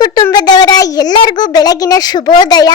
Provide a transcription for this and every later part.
ಕುಟುಂಬದವರ ಎಲ್ಲರಿಗೂ ಬೆಳಗಿನ ಶುಭೋದಯ.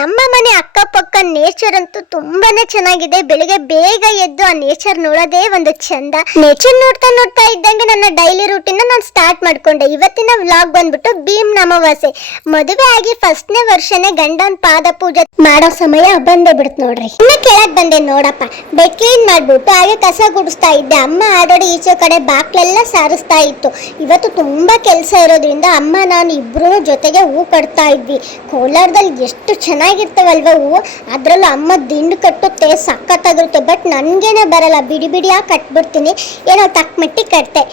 ನಮ್ಮ ಮನೆ ಅಕ್ಕಪಕ್ಕ ನೇಚರ್ ಅಂತೂ ತುಂಬಾನೇ ಚೆನ್ನಾಗಿದೆ. ಬೆಳಿಗ್ಗೆ ಬೇಗ ಎದ್ದು ಆ ನೇಚರ್ ನೋಡೋದೇ ಒಂದು ಚಂದ. ನೇಚರ್ ನೋಡ್ತಾ ನೋಡ್ತಾ ಇದ್ದಂಗೆ ನನ್ನ ಡೈಲಿ ರೂಟೀನ್ ನಾನು ಸ್ಟಾರ್ಟ್ ಮಾಡ್ಕೊಂಡೆ. ಇವತ್ತಿನ ವ್ಲಾಗ್ ಬಂದ್ಬಿಟ್ಟು ಭೀಮ್ ಅಮಾವಾಸ್ಯೆ. ಮದುವೆ ಆಗಿ ಫಸ್ಟ್ನೇ ವರ್ಷನೇ ಗಂಡನ ಪಾದ ಪೂಜೆ ಮಾಡೋ ಸಮಯ ಬಂದೇ ಬಿಡ್ತು ನೋಡ್ರಿ. ಇನ್ನ ಕೆಳಗ್ ಬಂದೆ ನೋಡಪ್ಪ, ಬೆಡ್ ಕ್ಲೀನ್ ಮಾಡ್ಬಿಟ್ಟು ಹಾಗೆ ಕಸ ಗುಡಿಸ್ತಾ ಇದ್ದೆ. ಅಮ್ಮ ಆಲ್ರೆಡಿ ಈಚೆ ಕಡೆ ಬಾಕ್ಲೆಲ್ಲ ಸಾರಿಸ್ತಾ ಇತ್ತು. ಇವತ್ತು ತುಂಬಾ ಕೆಲಸ ಇರೋದ್ರಿಂದ ಅಮ್ಮ ನಾನು ಇಬ್ರು ಜೊತೆಗೆ ಹೂ ಕಟ್ತಾ ಇದ್ವಿ. ಕೋಲಾರದಲ್ಲಿ ಎಷ್ಟು ಚೆನ್ನಾಗಿರ್ತವಲ್ವ ಹೂವು, ಅದ್ರಲ್ಲೂ ಅಮ್ಮ ದಿಂಡು ಕಟ್ಟುತ್ತೆ, ಸಖತ್ತಾಗಿರುತ್ತೆ. ಬಟ್ ನನ್ಗೇನೆ ಬರಲ್ಲ, ಬಿಡಿ ಬಿಡಿಯಾಗಿ ಕಟ್ಬಿಡ್ತೀನಿ. ಏನೋ ತಕ್ಕ ಮಟ್ಟಿಗೆ ಕಟ್ತೆ.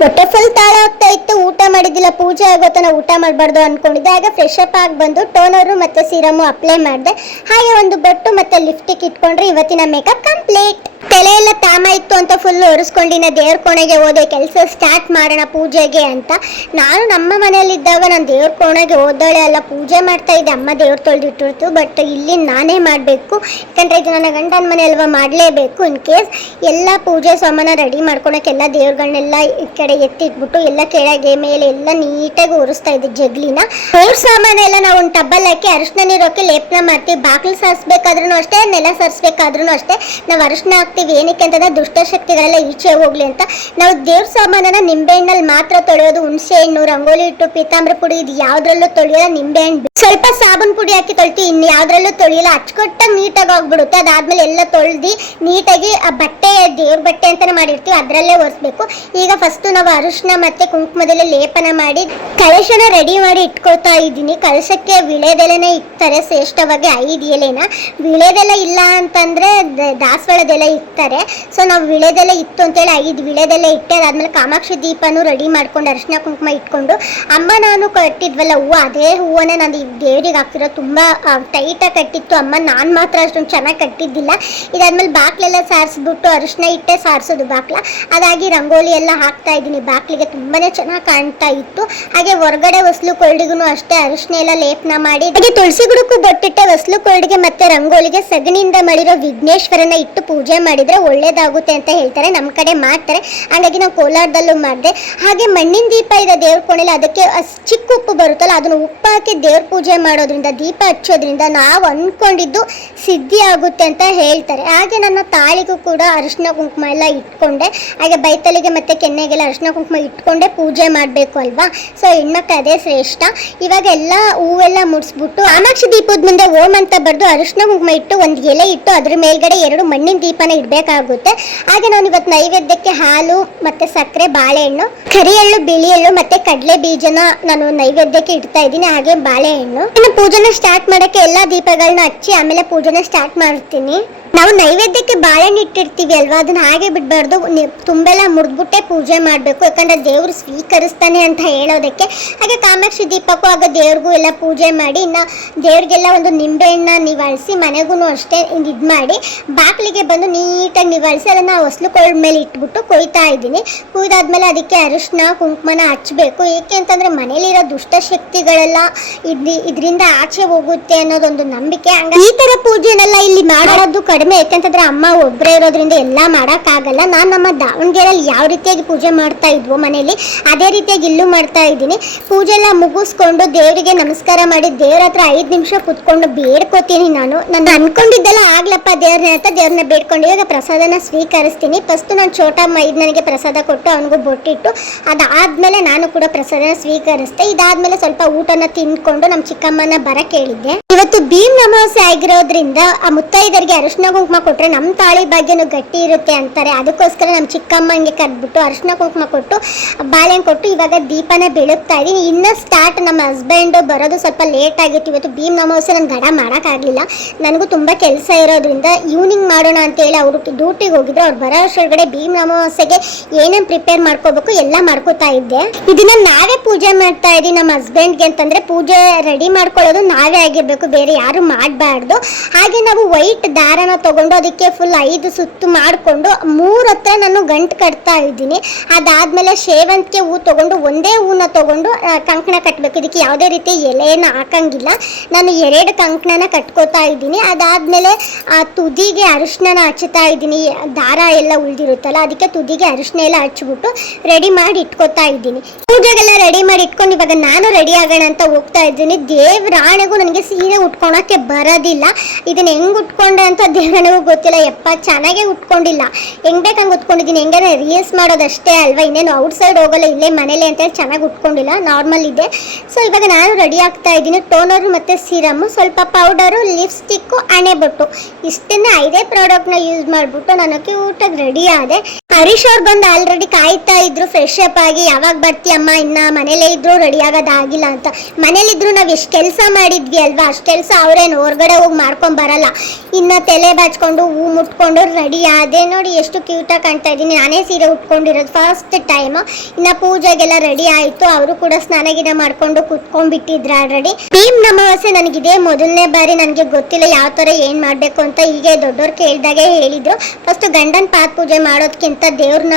ಹೊಟ್ಟೆ ಫುಲ್ ತಾಳ ಆಗ್ತಾ ಇತ್ತು. ಊಟ ಮಾಡಿದ್ದಿಲ್ಲ, ಪೂಜೆ ಆಗೋತನ ಊಟ ಮಾಡಬಾರ್ದು ಅನ್ಕೊಂಡಿದ್ದೆ. ಆಗ ಫ್ರೆಶ್ ಅಪ್ ಆಗಿ ಬಂದು ಟೋನರು ಮತ್ತೆ ಸೀರಮು ಅಪ್ಲೈ ಮಾಡಿದೆ. ಹಾಗೆ ಒಂದು ಬೊಟ್ಟು ಮತ್ತೆ ಲಿಫ್ಟಿಕ್ ಇಟ್ಕೊಂಡ್ರೆ ಇವತ್ತಿನ ಮೇಕಪ್ ಕಂಪ್ಲೀಟ್. ತಲೆ ಎಲ್ಲ ತಾಮ ಇತ್ತು ಅಂತ ಫುಲ್ ಒರೆಸ್ಕೊಂಡಿನ ದೇವ್ರ ಕೋಣೆಗೆ ಹೋದೆ. ಕೆಲಸ ಸ್ಟಾರ್ಟ್ ಮಾಡೋಣ ಪೂಜೆಗೆ ಅಂತ. ನಾನು ನಮ್ಮ ಮನೆಯಲ್ಲಿದ್ದಾಗ ನಾನು ದೇವ್ರ ಕೋಣೆಗೆ ಹೋದಳೆ ಅಲ್ಲ, ಪೂಜೆ ಮಾಡ್ತಾ ಇದ್ದೆ. ಅಮ್ಮ ದೇವ್ರ ತೊಳೆದಿಟ್ಟಿರ್ತು. ಬಟ್ ಇಲ್ಲಿ ನಾನೇ ಮಾಡಬೇಕು, ಯಾಕಂದರೆ ಇದು ನನ್ನ ಗಂಡನ ಮನೆ ಅಲ್ವಾ, ಮಾಡಲೇಬೇಕು. ಇನ್ ಕೇಸ್ ಎಲ್ಲ ಪೂಜೆ ಸಾಮಾನ ರೆಡಿ ಮಾಡ್ಕೊಳಕ್ಕೆಲ್ಲ ದೇವ್ರಗಳನ್ನೆಲ್ಲ ಈ ಕಡೆ ಎತ್ತಿಟ್ಬಿಟ್ಟು ಎಲ್ಲ ಕೆಳಗೆ ಮೇಲೆ ಎಲ್ಲ ನೀಟಾಗಿ ಒರೆಸ್ತಾ ಇದ್ದೆ ಜಗ್ಲಿನ. ದೇವ್ರ ಸಾಮಾನೆಲ್ಲ ನಾವು ಒಂದು ಟಬ್ಬಲ್ಲಿ ಹಾಕಿ ಅರಿಶಿನ ನೀರು ಹಾಕಿ ಲೇಪನ ಮಾಡ್ತೀವಿ. ಬಾಗಿಲು ಸಾರಿಸ್ಬೇಕಾದ್ರೂ ಅಷ್ಟೇ, ನೆಲ ಸಾರಿಸ್ಬೇಕಾದ್ರೂ ಅಷ್ಟೇ ನಾವು ಅರಿಶಿನ ಹಾಕ್ತೀವಿ. ಏನಕ್ಕೆ ಅಂತಂದ್ರೆ ದುಷ್ಟಶಕ್ತಿಗಳೆಲ್ಲ ಈಚೆ ಹೋಗ್ಲಿ ಅಂತ. ನಾವು ದೇವ್ರ ಸಾಮಾನನ್ನ ನಿಂಬೆಹಣ್ಣಲ್ಲಿ ಮಾತ್ರ ತೊಳೆಯೋದು. ಹುಣಸೆ ಹಣ್ಣು, ರಂಗೋಲಿ ಹಿಟ್ಟು, ಪೀತಾಂಬರಿ ಪುಡಿ ಇದು ಯಾವ್ದ್ರಲ್ಲೂ ತೊಳೆಯೋಲ್ಲ. ನಿಂಬೆಹಣ್ಣು ಸ್ವಲ್ಪ ಸಾಬೂನ್ ಪುಡಿ ಹಾಕಿ ತೊಳ್ತೀವಿ, ಇನ್ನು ಯಾವ್ದ್ರಲ್ಲೂ ತೊಳೆಯಲ್ಲ. ಅಚ್ಚುಕಟ್ಟಾಗಿ ನೀಟಾಗಿ ಹೋಗ್ಬಿಡುತ್ತೆ. ಅದಾದ್ಮೇಲೆ ಎಲ್ಲ ತೊಳ್ದು ನೀಟಾಗಿ ಆ ಬಟ್ಟೆ, ದೇವ್ರ ಬಟ್ಟೆ ಅಂತಾನೆ ಮಾಡಿರ್ತೀವಿ, ಅದರಲ್ಲೇ ಒರೆಸ್ಬೇಕು. ಈಗ ಫಸ್ಟ್ ನಾವು ಅರಿಶಿನ ಮತ್ತೆ ಕುಂಕುಮದಲ್ಲಿ ಲೇಪನ ಮಾಡಿ ಕಲಶನ ರೆಡಿ ಮಾಡಿ ಇಟ್ಕೊಳ್ತಾ ಇದ್ದೀನಿ. ಕಲಶಕ್ಕೆ ವಿಳೆದೆಲೆನೇ ಇಕ್ತಾರೆ ಶ್ರೇಷ್ಠವಾಗಿ, 5 ಎಲೆನ. ವಿಳೆದೆಲೆ ಇಲ್ಲ ಅಂತಂದ್ರೆ ದಾಸವಾಳದೆಲೆ ಇಕ್ತಾರೆ. ಸೊ ನಾವು ವಿಳೆದೆಲೆ ಇತ್ತು ಅಂತೇಳಿ 5 ವಿಳೆದೆಲೆ ಇಟ್ಟೆ. ಅದಾದ್ಮೇಲೆ ಕಾಮಾಕ್ಷಿ ದೀಪನೂ ರೆಡಿ ಮಾಡ್ಕೊಂಡು ಅರಿಶಿನ ಕುಂಕುಮ ಇಟ್ಕೊಂಡು ಅಮ್ಮ ನಾನು ಕಟ್ಟಿದ್ವಲ್ಲ ಹೂವು, ಅದೇ ಹೂವನ್ನೇ ನಾನು ದೇವ್ರಿಗೆ ಹಾಕ್ತಿರೋ. ತುಂಬಾ ಟೈಟಾಗಿ ಕಟ್ಟಿತ್ತು ಅಮ್ಮ, ನಾನು ಮಾತ್ರ ಅಷ್ಟೊಂದು ಚೆನ್ನಾಗಿ ಕಟ್ಟಿದ್ದಿಲ್ಲ. ಇದಾದ್ಮೇಲೆ ಬಾಕ್ಲೆಲ್ಲ ಸಾರಿಸ್ಬಿಟ್ಟು ಅರಿಶಿನ ಇಟ್ಟೆ ಸಾರಿಸೋದು ಬಾಕ್ಲ. ಅದಾಗಿ ರಂಗೋಲಿ ಎಲ್ಲ ಹಾಕ್ತಾ ಇದ್ದೀನಿ ಬಾಕ್ಲಿಗೆ. ತುಂಬಾನೇ ಚೆನ್ನಾಗಿ ಕಾಣ್ತಾ ಇತ್ತು. ಹಾಗೆ ಹೊರಗಡೆ ಹೊಸ್ಲು ಕೊರಡಿಗೂ ಅಷ್ಟೇ ಅರಿಶಿನ ಎಲ್ಲ ಲೇಪನ ಮಾಡಿ, ಹಾಗೆ ತುಳಸಿ ಗಿಡಕ್ಕೂ ಬೊಟ್ಟಿಟ್ಟೆ. ಹೊಸ್ಲು ಕೊರಡಿಗೆ ಮತ್ತೆ ರಂಗೋಲಿಗೆ ಸಗಣಿಯಿಂದ ಮಾಡಿರೋ ವಿಘ್ನೇಶ್ವರನ ಇಟ್ಟು ಪೂಜೆ ಮಾಡಿದ್ರೆ ಒಳ್ಳೇದಾಗುತ್ತೆ ಅಂತ ಹೇಳ್ತಾರೆ. ನಮ್ಮ ಕಡೆ ಮಾಡ್ತಾರೆ, ಹಾಗಾಗಿ ನಾವು ಕೋಲಾರದಲ್ಲೂ ಮಾಡಿದೆ. ಹಾಗೆ ಮಣ್ಣಿನ ದೀಪ ಇದೆ ದೇವ್ರ ಕೋಣೆಲಿ, ಅದಕ್ಕೆ ಚಿಕ್ಕ ಉಪ್ಪು ಬರುತ್ತಲ್ಲ, ಅದನ್ನು ಉಪ್ಪು ಹಾಕಿ ದೇವ್ರ ಪೂಜೆ ಮಾಡೋದ್ರಿಂದ, ದೀಪ ಹಚ್ಚೋದ್ರಿಂದ ನಾವು ಅಂದ್ಕೊಂಡಿದ್ದು ಸಿದ್ಧಿ ಆಗುತ್ತೆ ಅಂತ ಹೇಳ್ತಾರೆ. ಹಾಗೆ ನನ್ನ ತಾಳಿಗೂ ಕೂಡ ಅರಿಶಿನ ಕುಂಕುಮ ಎಲ್ಲ ಇಟ್ಕೊಂಡೆ. ಹಾಗೆ ಬೈತಲಿಗೆ ಮತ್ತೆ ಕೆನ್ನೆಗೆಲ್ಲ ಅರಿಶಿನ ಕುಂಕುಮ ಇಟ್ಕೊಂಡೆ ಪೂಜೆ ಮಾಡಬೇಕು ಅಲ್ವಾ. ಸೊ ಹೆಣ್ಮಕ್ಳು ಅದೇ ಶ್ರೇಷ್ಠ. ಇವಾಗ ಎಲ್ಲ ಹೂವೆಲ್ಲ ಮುಡಿಸ್ಬಿಟ್ಟು ಕಾಮಾಕ್ಷಿ ದೀಪದ ಮುಂದೆ ಓಂ ಅಂತ ಬರೆದು ಅರಿಶಿನ ಕುಂಕುಮ ಇಟ್ಟು ಒಂದು ಎಲೆ ಇಟ್ಟು ಅದ್ರ ಮೇಲ್ಗಡೆ 2 ಮಣ್ಣಿನ ದೀಪನ ಇಡಬೇಕಾಗುತ್ತೆ. ಹಾಗೆ ನಾನು ಇವತ್ತು ನೈವೇದ್ಯಕ್ಕೆ ಹಾಲು ಮತ್ತೆ ಸಕ್ಕರೆ, ಬಾಳೆಹಣ್ಣು, ಕರಿ ಎಳ್ಳು, ಬಿಳಿ ಎಳ್ಳು ಮತ್ತೆ ಕಡಲೆ ಬೀಜನ ನಾನು ನೈವೇದ್ಯಕ್ಕೆ ಇಡ್ತಾ ಇದ್ದೀನಿ. ಹಾಗೆ ಬಾಳೆಹಣ್ಣು. ಇನ್ನು ಪೂಜೆನ ಸ್ಟಾರ್ಟ್ ಮಾಡಕ್ಕೆ ಎಲ್ಲಾ ದೀಪಗಳನ್ನ ಹಚ್ಚಿ ಆಮೇಲೆ ಪೂಜೆನ ಸ್ಟಾರ್ಟ್ ಮಾಡ್ತೀನಿ. ನಾವು ನೈವೇದ್ಯಕ್ಕೆ ಬಾಳೆಹಣ್ಣು ಇಟ್ಟಿರ್ತೀವಿ ಅಲ್ವಾ, ಅದನ್ನ ಹಾಗೆ ಬಿಡಬಾರ್ದು, ತುಂಬೆಲ್ಲ ಮುರಿದ್ಬಿಟ್ಟೆ ಪೂಜೆ ಮಾಡಬೇಕು. ಯಾಕಂದ್ರೆ ದೇವ್ರು ಸ್ವೀಕರಿಸ್ತಾನೆ ಅಂತ ಹೇಳೋದಕ್ಕೆ. ಹಾಗೆ ಕಾಮಾಕ್ಷಿ ದೀಪಕ್ಕೂ ಆಗ ದೇವ್ರಿಗೂ ಎಲ್ಲ ಪೂಜೆ ಮಾಡಿ, ಇನ್ನು ದೇವ್ರಿಗೆಲ್ಲ ಒಂದು ನಿಂಬೆಹಣ್ಣ ನಿವಾಳಿಸಿ, ಮನೆಗೂ ಅಷ್ಟೇ ಇದು ಮಾಡಿ ಬಾಗಿಲಿಗೆ ಬಂದು ನೀಟಾಗಿ ನಿವಾಳಿಸಿ ಅದನ್ನು ಹೊಸ್ಲು ಕೊಳ್ ಮೇಲೆ ಇಟ್ಬಿಟ್ಟು ಕೊಯ್ತಾ ಇದ್ದೀನಿ. ಕೊಯ್ದಾದ್ಮೇಲೆ ಅದಕ್ಕೆ ಅರಿಶಿನ ಕುಂಕುಮನ ಹಚ್ಚಬೇಕು. ಏಕೆ ಅಂತಂದ್ರೆ ಮನೇಲಿರೋ ದುಷ್ಟಶಕ್ತಿಗಳೆಲ್ಲ ಇದರಿಂದ ಆಚೆ ಹೋಗುತ್ತೆ ಅನ್ನೋದೊಂದು ನಂಬಿಕೆ. ಈ ತರ ಪೂಜೆನೆಲ್ಲ ಇಲ್ಲಿ ಮಾಡೋದು ಕಡಿಮೆ, ಯಾಕಂತಂದ್ರೆ ಅಮ್ಮ ಒಬ್ಬರೇ ಇರೋದ್ರಿಂದ ಎಲ್ಲ ಮಾಡೋಕ್ಕಾಗಲ್ಲ. ನಾನು ನಮ್ಮ ದಾವಣಗೆರೆಯಲ್ಲಿ ಯಾವ ರೀತಿಯಾಗಿ ಪೂಜೆ ಮಾಡ್ತಾ ಇದ್ವು ಮನೇಲಿ, ಅದೇ ರೀತಿಯಾಗಿ ಇಲ್ಲೂ ಮಾಡ್ತಾ ಇದ್ದೀನಿ. ಪೂಜೆ ಎಲ್ಲ ಮುಗಿಸ್ಕೊಂಡು ದೇವರಿಗೆ ನಮಸ್ಕಾರ ಮಾಡಿ ದೇವ್ರ ಹತ್ರ 5 ನಿಮಿಷ ಕುತ್ಕೊಂಡು ಬೇಡ್ಕೋತೀನಿ. ನಾನು ಅನ್ಕೊಂಡಿದ್ದೆಲ್ಲ ಆಗ್ಲಪ್ಪ ದೇವ್ರನ್ನ ಅಂತ ದೇವ್ರನ್ನ ಬೇಡ್ಕೊಂಡು ಇವಾಗ ಪ್ರಸಾದನ ಸ್ವೀಕರಿಸ್ತೀನಿ. ಫಸ್ಟ್ ನಾನು ಚೋಟಮ್ಮ ನನಗೆ ಪ್ರಸಾದ ಕೊಟ್ಟು ಅವನಿಗೂ ಬೊಟ್ಟಿಟ್ಟು, ಅದಾದ್ಮೇಲೆ ನಾನು ಕೂಡ ಪ್ರಸಾದನ ಸ್ವೀಕರಿಸ್ತೆ. ಇದಾದ್ಮೇಲೆ ಸ್ವಲ್ಪ ಊಟನ ತಿನ್ಕೊಂಡು ನಮ್ಮ ಚಿಕ್ಕಮ್ಮನ ಬರಕ್ಕೆ ಹೇಳಿದ್ದೆ. ಇವತ್ತು ಭೀಮ್ ಅಮಾವಾಸ್ಯೆ ಆಗಿರೋದ್ರಿಂದ ಆ ಮುತ್ತೈದರಿಗೆ ಅರಿಶಿನ ಕುಂಕುಮ ಕೊಟ್ರೆ ನಮ್ಮ ತಾಳಿ ಭಾಗ್ಯನೂ ಗಟ್ಟಿ ಇರುತ್ತೆ ಅಂತಾರೆ. ಅದಕ್ಕೋಸ್ಕರ ನಮ್ಮ ಚಿಕ್ಕಮ್ಮಂಗೆ ಕರೆದ್ಬಿಟ್ಟು ಅರಿಶಿನ ಕುಂಕುಮ ಕೊಟ್ಟು ಬಾಳೆಹಣ್ಣು ಕೊಟ್ಟು ಇವಾಗ ದೀಪನ ಬೆಳಗ್ತಾ ಇದ್ದೀನಿ. ಇನ್ನು ಸ್ಟಾರ್ಟ್ ನಮ್ಮ ಹಸ್ಬೆಂಡ್ ಬರೋದು ಸ್ವಲ್ಪ ಲೇಟ್ ಆಗಿತ್ತು. ಇವತ್ತು ಭೀಮ್ ಅಮಾವಾಸ್ಯೆ ನಾನು ಗಡ ಮಾಡೋಕ್ಕಾಗಲಿಲ್ಲ, ನನಗೂ ತುಂಬ ಕೆಲಸ ಇರೋದ್ರಿಂದ ಈವ್ನಿಂಗ್ ಮಾಡೋಣ ಅಂತೇಳಿ ಅವರು ಡ್ಯೂಟಿಗೆ ಹೋಗಿದ್ರು. ಅವ್ರು ಬರೋ ಅಷ್ಟೊಳಗಡೆ ಭೀಮ್ ಅಮಾವಾಸ್ಯೆಗೆ ಏನೇನು ಪ್ರಿಪೇರ್ ಮಾಡ್ಕೋಬೇಕು ಎಲ್ಲ ಮಾಡ್ಕೋತಾ ಇದ್ದೆ. ಇದನ್ನ ನಾವೇ ಪೂಜೆ ಮಾಡ್ತಾ ಇದ್ದೀವಿ ನಮ್ಮ ಹಸ್ಬೆಂಡ್ಗೆ ಅಂತಂದ್ರೆ ಪೂಜೆ ರೆಡಿ ಮಾಡ್ಕೊಳ್ಳೋದು ನಾವೇ ಆಗಿರ್ಬೇಕು, ಬೇರೆ ಯಾರು ಮಾಡಬಾರ್ದು. ಹಾಗೆ ನಾವು ವೈಟ್ ದಾರನ ತಗೊಂಡು ಅದಕ್ಕೆ ಫುಲ್ 5 ಸುತ್ತು ಮಾಡಿಕೊಂಡು 3 ಹತ್ರ ನಾನು ಗಂಟು ಕಟ್ತಾ ಇದ್ದೀನಿ. ಅದಾದ್ಮೇಲೆ ಸೇವಂತಿಗೆ ಹೂ ತಗೊಂಡು ಒಂದೇ ಹೂನ ತಗೊಂಡು ಕಂಕಣ ಕಟ್ಟಬೇಕು. ಇದಕ್ಕೆ ಯಾವುದೇ ರೀತಿ ಎಲೆಯನ್ನು ಹಾಕಂಗಿಲ್ಲ. ನಾನು 2 ಕಂಕಣನ ಕಟ್ಕೋತಾ ಇದ್ದೀನಿ. ಅದಾದ್ಮೇಲೆ ತುದಿಗೆ ಅರಿಶಿನ ಹಚ್ಚುತ್ತಾ ಇದ್ದೀನಿ. ದಾರ ಎಲ್ಲ ಉಳಿದಿರುತ್ತಲ್ಲ ಅದಕ್ಕೆ ತುದಿಗೆ ಅರಿಶಿನ ಎಲ್ಲ ಹಚ್ಬಿಟ್ಟು ರೆಡಿ ಮಾಡಿ ಇಟ್ಕೋತಾ ಇದ್ದೀನಿ. ಪೂಜೆಗೆಲ್ಲ ರೆಡಿ ಮಾಡಿ ಇಟ್ಕೊಂಡು ಇವಾಗ ನಾನು ರೆಡಿ ಆಗೋಣ ಅಂತ ಹೋಗ್ತಾ ಇದ್ದೀನಿ. ದೇವ್ರಾಣೆಗೂ ನನಗೆ ಸೀರೆ ಉಟ್ಕೊಳಕ್ಕೆ ಬರೋದಿಲ್ಲ. ಇದನ್ನ ಹೆಂಗ್ ಉಟ್ಕೊಂಡೆ ಅಂತ ದೇವ್ರಾಣೆಗೂ ಗೊತ್ತಿಲ್ಲ. ಯಪ್ಪ ಚೆನ್ನಾಗೇ ಉಟ್ಕೊಂಡಿಲ್ಲ, ಹೆಂಗ್ ಬೇಕಂಗೆ ಉಟ್ಕೊಂಡಿದ್ದೀನಿ. ಹೆಂಗಾರೆ ರೀಲ್ಸ್ ಮಾಡೋದಷ್ಟೇ ಅಲ್ವಾ, ಇನ್ನೇನು ಔಟ್ ಸೈಡ್ ಹೋಗಲ್ಲ, ಇಲ್ಲೇ ಮನೇಲಿ ಅಂತೇಳಿ ಚೆನ್ನಾಗಿ ಉಟ್ಕೊಂಡಿಲ್ಲ, ನಾರ್ಮಲ್ ಇದೆ. ಸೊ ಇವಾಗ ನಾನು ರೆಡಿ ಆಗ್ತಾ ಇದ್ದೀನಿ. ಟೋನರು ಮತ್ತು ಸಿರಮ್ಮು, ಸ್ವಲ್ಪ ಪೌಡರು, ಲಿಪ್ಸ್ಟಿಕ್ಕು, ಹಣೆಬೊಟ್ಟು, ಇಷ್ಟನ್ನೇ 5 ಪ್ರಾಡಕ್ಟ್ನ ಯೂಸ್ ಮಾಡಿಬಿಟ್ಟು ನಾನು ಕ್ಯೂಟಾಗಿ ರೆಡಿ ಆದೆ. ಹರೀಶ್ ಅವ್ರು ಬಂದು ಆಲ್ರೆಡಿ ಕಾಯ್ತಾ ಇದ್ರು ಫ್ರೆಶ್ ಅಪ್ ಆಗಿ. ಯಾವಾಗ ಬರ್ತೀಯಮ್ಮ, ಇನ್ನ ಮನೇಲೇ ಇದ್ರು ರೆಡಿ ಆಗೋದಾಗಿಲ್ಲ ಅಂತ. ಮನೇಲಿದ್ರು ನಾವು ಎಷ್ಟು ಕೆಲಸ ಮಾಡಿದ್ವಿ ಅಲ್ವಾ, ಅಷ್ಟು ಕೆಲಸ ಅವ್ರೇನು ಹೊರಗಡೆ ಹೋಗಿ ಮಾಡ್ಕೊಂಡು ಬರಲ್ಲ. ಇನ್ನು ತಲೆ ಬಾಚ್ಕೊಂಡು ಹೂ ಮುಟ್ಕೊಂಡು ರೆಡಿ ಆದೆ. ನೋಡಿ ಎಷ್ಟು ಕ್ಯೂಟಾಗಿ ಕಾಣ್ತಾ ಇದ್ದೀನಿ. ನಾನೇ ಸೀರೆ ಉಟ್ಕೊಂಡಿರೋದು ಫಸ್ಟ್ ಟೈಮ್. ಇನ್ನು ಪೂಜೆಗೆಲ್ಲ ರೆಡಿ ಆಯಿತು. ಅವರು ಕೂಡ ಸ್ನಾನ ಗಿನ ಮಾಡ್ಕೊಂಡು ಕುತ್ಕೊಂಡ್ಬಿಟ್ಟಿದ್ರು ಆಲ್ರೆಡಿ. ಭೀಮ್ ಅಮಾವಾಸ್ಯೆ ನನಗಿದೆ ಮೊದಲನೇ ಬಾರಿ. ನನಗೆ ಗೊತ್ತಿಲ್ಲ ಯಾವ ಥರ ಏನು ಮಾಡಬೇಕು ಅಂತ. ಹೀಗೆ ದೊಡ್ಡವ್ರು ಕೇಳಿದಾಗೆ ಹೇಳಿದರು, ಫಸ್ಟ್ ಗಂಡನ ಪಾದ ಪೂಜೆ ಮಾಡೋದಕ್ಕಿಂತ ದೇವ್ರನ್ನ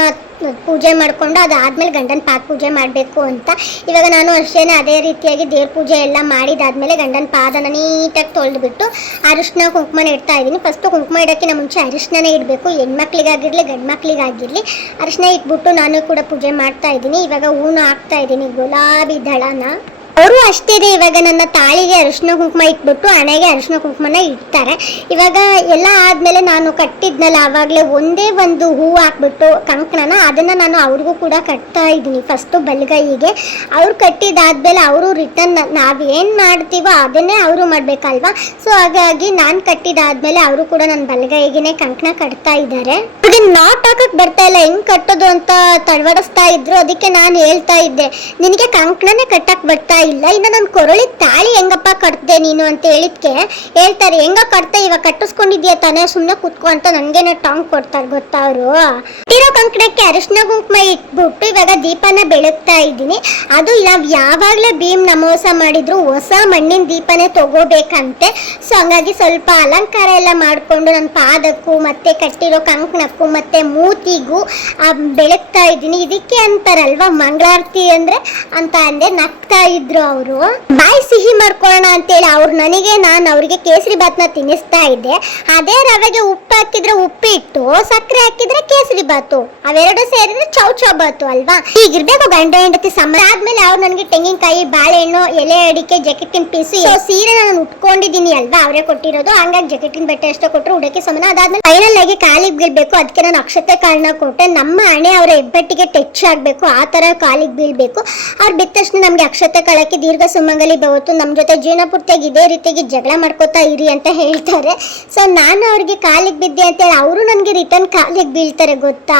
ಪೂಜೆ ಮಾಡಿಕೊಂಡು ಅದಾದಮೇಲೆ ಗಂಡನ ಪಾದ ಪೂಜೆ ಮಾಡಬೇಕು ಅಂತ. ಇವಾಗ ನಾನು ಅಷ್ಟೇ ಅದೇ ರೀತಿಯಾಗಿ ದೇವ್ರ ಪೂಜೆ ಎಲ್ಲ ಮಾಡಿದಾದ್ಮೇಲೆ ಗಂಡನ ಪಾದನ ನೀಟಾಗಿ ತೊಳೆದ್ಬಿಟ್ಟು ಅರಿಶಿನ ಕುಂಕುಮನ ಇಡ್ತಾ ಇದ್ದೀನಿ. ಫಸ್ಟು ಕುಂಕುಮ ಇಡೋಕ್ಕಿಂತ ಮುಂಚೆ ಅರಿಶಿನೇ ಇಡಬೇಕು. ಹೆಣ್ಮಕ್ಳಿಗಾಗಿರಲಿ ಗಂಡು ಮಕ್ಳಿಗಾಗಿರಲಿ ಅರಿಶಿನ ಇಟ್ಬಿಟ್ಟು ನಾನು ಕೂಡ ಪೂಜೆ ಮಾಡ್ತಾ ಇದ್ದೀನಿ. ಇವಾಗ ಹೂನು ಹಾಕ್ತಾ ಇದ್ದೀನಿ, ಗುಲಾಬಿ ದಳನ. ಅವರು ಅಷ್ಟೇ ಇದೆ. ಇವಾಗ ನನ್ನ ತಾಳಿಗೆ ಅರಿಶಿನ ಕುಂಕುಮ ಇಟ್ಬಿಟ್ಟು ಹಣೆಗೆ ಅರಿಶಿನ ಕುಂಕುಮನ ಇಡ್ತಾರೆ. ಇವಾಗ ಎಲ್ಲ ಆದಮೇಲೆ ನಾನು ಕಟ್ಟಿದ್ನಲ್ಲ ಆವಾಗಲೇ ಒಂದೇ ಒಂದು ಹೂ ಹಾಕ್ಬಿಟ್ಟು ಕಂಕಣನ ಅದನ್ನು ನಾನು ಅವ್ರಿಗೂ ಕೂಡ ಕಟ್ತಾ ಇದ್ದೀನಿ. ಫಸ್ಟು ಬಲಗೈಗೆ ಅವ್ರು ಕಟ್ಟಿದಾದ್ಮೇಲೆ ಅವರು ರಿಟರ್ನ್ ನಾವೇನು ಮಾಡ್ತೀವೋ ಅದನ್ನೇ ಅವರು ಮಾಡಬೇಕಲ್ವಾ. ಸೊ ಹಾಗಾಗಿ ನಾನು ಕಟ್ಟಿದಾದ್ಮೇಲೆ ಅವರು ಕೂಡ ನನ್ನ ಬಲಗೈಗೆ ಕಂಕಣ ಕಟ್ತಾ ಇದ್ದಾರೆ. ಅವ್ರಿಗೆ ನಾಟ್ ಹಾಕಕ್ಕೆ ಬರ್ತಾ ಇಲ್ಲ, ಹೆಂಗೆ ಕಟ್ಟೋದು ಅಂತ ತಡವಡಿಸ್ತಾ ಇದ್ರು. ಅದಕ್ಕೆ ನಾನು ಹೇಳ್ತಾ ಇದ್ದೆ, ನಿನಗೆ ಕಂಕಣನೇ ಕಟ್ಟಕ್ಕೆ ಬರ್ತಾ ಇಲ್ಲ, ಇನ್ನು ನನ್ನ ಕೊರಳಿ ತಾಳಿ ಹೆಂಗಪ್ಪ ಕಟ್ದೆ ನೀನು ಅಂತ ಹೇಳಿದ್ಕೆ ಹೇಳ್ತಾರೆ, ಹೆಂಗ ಕಟ್ತೆ ಇವಾಗ ಕಟ್ಟಿಸ್ಕೊಂಡಿದ್ಯಾ ತಾನೇ, ಸುಮ್ಮನೆ ಕುತ್ಕೊ ಅಂತ ನನಗೇನೆ ಟಾಂಗ್ ಕೊಡ್ತಾರೆ ಗೊತ್ತಾ ಅವರು. ಇರೋ ಕಂಕಣಕ್ಕೆ ಅರಿಶಿನ ಕುಂಕುಮ ಇಟ್ಬಿಟ್ಟು ಇವಾಗ ದೀಪನ ಬೆಳಗ್ತಾ ಇದ್ದೀನಿ. ಅದು ನಾವು ಯಾವಾಗಲೇ ಭೀಮ್ ಅಮಾವಾಸ್ಯೆ ಮಾಡಿದ್ರು ಹೊಸ ಮಣ್ಣಿನ ದೀಪನೇ ತಗೋಬೇಕಂತೆ. ಸೊ ಹಂಗಾಗಿ ಸ್ವಲ್ಪ ಅಲಂಕಾರ ಎಲ್ಲ ಮಾಡಿಕೊಂಡು ನನ್ನ ಪಾದಕ್ಕೂ ಮತ್ತೆ ಕಟ್ಟಿರೋ ಕಂಕಣಕ್ಕೂ ಮತ್ತೆ ಮೂತಿಗೂ ಬೆಳಗ್ತಾ ಇದ್ದೀನಿ. ಇದಕ್ಕೆ ಅಂತಾರಲ್ವಾ ಮಂಗಳಾರತಿ ಅಂದ್ರೆ ಅಂತ ಅಂದೆ. ನಗ್ತಾ ಇದ್ರು ಅವರು. ಬಾಯಿ ಸಿಹಿ ಮಾಡ್ಕೊಳ್ಳೋಣ ಅಂತೇಳಿ ಅವ್ರು ನನಗೆ, ನಾನು ಅವ್ರಿಗೆ ಕೇಸರಿ ಬಾತ್ನ ತಿನ್ನಿಸ್ತಾ ಇದ್ದೆ. ಅದೇ ರವೆಗೆ ಉಪ್ಪು ಹಾಕಿದ್ರೆ ಉಪ್ಪಿಟ್ಟು, ಸಕ್ಕರೆ ಹಾಕಿದ್ರೆ ಕೇಸರಿ ಬಾತು, ಅವೆರಡು ಸೇರಿದ್ರೆ ಚೌ ಚೌ ಬಾತು ಅಲ್ವಾ. ಹೀಗಿರ್ಬೇಕು ಗಂಡ ಹೆಂಡತಿ ಸಮ. ಆದ್ಮೇಲೆ ಅವ್ರು ನನಗೆ ತೆಂಗಿನಕಾಯಿ, ಬಾಳೆಹಣ್ಣು, ಎಲೆ ಅಡಿಕೆ, ಜಾಕೆಟಿನ ಪೀಸು, ಸೀರೆ ನಾನು ಉಟ್ಕೊಂಡಿದ್ದೀನಿ ಅಲ್ವಾ, ಅವರೇ ಕೊಟ್ಟಿರೋದು. ಹಂಗಾಗಿ ಜಾಕೆಟಿನ ಬಟ್ಟೆ ಅಷ್ಟೇ ಕೊಟ್ಟರು, ಉಡಕ್ಕೆ ಸಮಾನ. ಅದಾದ್ಮೇಲೆ ಫೈನಲ್ ಆಗಿ ಕಾಲಿಗೆ ಬೀಳ್ಬೇಕು. ಅದಕ್ಕೆ ನಾನು ಅಕ್ಷತೆ ಕಾಳನ್ನ ಕೊಟ್ಟೆ. ನಮ್ಮ ಹಣೆ ಅವರ ಹೆಬ್ಬೆಟ್ಟಿಗೆ ಟಚ್ ಆಗ್ಬೇಕು, ಆ ತರ ಕಾಲಿಗೆ ಬೀಳ್ಬೇಕು. ಅವ್ರು ಬಿದ್ದ ತಕ್ಷಣ ನಮ್ಗೆ ಅಕ್ಷತೆ ಕಾಳಕ್ಕೆ ದೀರ್ಘ ಸುಮಂಗಲಿ ಭವತ್ತು, ನಮ್ಮ ಜೊತೆ ಜೀವನ ಪೂರ್ತಿಯಾಗಿ ಇದೇ ರೀತಿಯಾಗಿ ಜಗಳ ಮಾಡ್ಕೋತಾ ಇರಿ ಅಂತ ಹೇಳ್ತಾರೆ. ಸೊ ನಾನು ಅವ್ರಿಗೆ ಕಾಲಿಗೆ ಬಿದ್ದೆ ಅಂತೇಳಿ ಅವರು ನನಗೆ ರಿಟರ್ನ್ ಕಾಲಿಗೆ ಬೀಳ್ತಾರೆ ಗೊತ್ತಾ.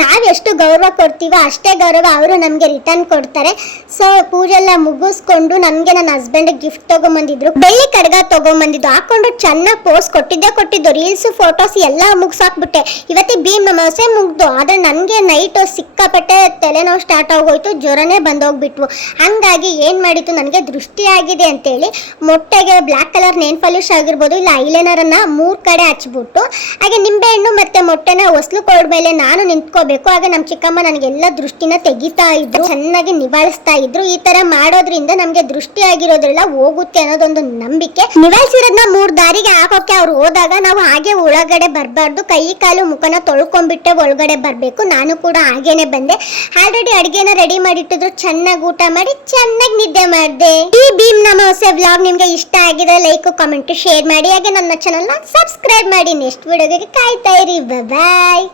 ನಾವು ಎಷ್ಟು ಗೌರವ ಕೊಡ್ತೀವೋ ಅಷ್ಟೇ ಗೌರವ ಅವರು ನಮಗೆ ರಿಟರ್ನ್ ಕೊಡ್ತಾರೆ. ಸೊ ಪೂಜೆ ಎಲ್ಲ ಮುಗಿಸ್ಕೊಂಡು ನನಗೆ ನನ್ನ ಹಸ್ಬೆಂಡ್ ಗಿಫ್ಟ್ ತಗೊಂಬಂದಿದ್ರು, ಬೆಳ್ಳಿ ಕಡ್ಗ ತಗೊಂಬಂದಿದ್ದು. ಹಾಕೊಂಡು ಚೆನ್ನಾಗಿ ಪೋಸ್ ಕೊಟ್ಟಿದ್ದು ರೀಲ್ಸ್ ಫೋಟೋಸ್ ಎಲ್ಲ ಮುಗಿಸಾಕ್ಬಿಟ್ಟೆ. ಇವತ್ತಿ ಭೀಮ್ ಅಮಾವಾಸ್ಯೆ ಮುಗ್ದು, ಆದರೆ ನನಗೆ ನೈಟು ಸಿಕ್ಕಾಪಟ್ಟೆ ತಲೆನೋವು ಸ್ಟಾರ್ಟ್ ಆಗೋಯ್ತು, ಜ್ವರನೇ ಬಂದೋಗ್ಬಿಟ್ವು. ಹಂಗಾಗಿ ಏನು ಮಾಡಿತ್ತು, ನನಗೆ ದೃಷ್ಟಿ ಆಗಿದೆ ಅಂತೇಳಿ ಮೊಟ್ಟೆಗೆ ಬ್ಲ್ಯಾಕ್ ಕಲರ್ ನೇಲ್ ಪಾಲಿಶ್ ಆಗಿರ್ಬೋದು, ಇಲ್ಲ ಐಲೈನರನ್ನು 3 ಕಡೆ ಹಚ್ಬಿಟ್ಟು ಹಾಗೆ ನಿಂಬೆಹಣ್ಣು ಮತ್ತು ಮೊಟ್ಟೆನ ಹೊಸ್ಲು ಕೊಡ್ಮೇಲೆ ನಾನು ನಿಂತ್ಕೋಬೇಕು. ಆಗ ನಮ್ಮ ಚಿಕ್ಕಮ್ಮ ನನಗೆಲ್ಲ ದೃಷ್ಟಿನ ತೆಗಿತಾ ಇದ್ರು, ಚೆನ್ನಾಗಿ ನಿವಾಳಿಸ್ತಾ ಇದ್ರು. ಈ ಥರ ಮಾಡೋದ್ರಿಂದ ನಮಗೆ ದೃಷ್ಟಿ ಆಗಿರೋದ್ರೆಲ್ಲ ಹೋಗುತ್ತೆ ಅನ್ನೋದೊಂದು ನಂಬಿಕೆ. ನಿವಾಳಿಸಿರೋದನ್ನ 3 ದಾರಿಗೆ ಹಾಕೋಕೆ ಅವ್ರು ಹೋದಾಗ ನಾವು ಹಾಗೆ ಒಳಗಡೆ ಬರಬಾರ್ದು, ಕೈ ಕಾಲು ಮುಖನ ತೊಳ್ಕೊಂಡ್ಬಿಟ್ಟೆ ಒಳಗಡೆ ಬರಬೇಕು. ನಾನು ಕೂಡ ಹಾಗೇನೆ ಬಂದೆ. ಆಲ್ರೆಡಿ ಅಡುಗೆನ ರೆಡಿ ಮಾಡಿಟ್ಟಿದ್ರು, ಚೆನ್ನಾಗಿ ಊಟ ಮಾಡಿ ಚೆನ್ನಾಗಿ ನಿದ್ದೆ ಮಾಡಿದೆ. ಈ ಭೀಮ್ ಅಮಾವಾಸ್ಯೆ ವ್ಲಾಗ್ ನಿಮ್ಗೆ ಇಷ್ಟ ಆಗಿದೆ, ಲೈಕ್ ಕಾಮೆಂಟ್ ಶೇರ್ ಮಾಡಿ. ಹಾಗೆ ನನ್ನ ಚಾನಲ್ನ ಸಬ್ಸ್ಕ್ರೈಬ್ ಮಾಡಿ. ನೆಕ್ಸ್ಟ್ ವಿಡಿಯೋಗೆ ಕಾಯ್ತಾ ಇರಿ. ಬಾಯ್.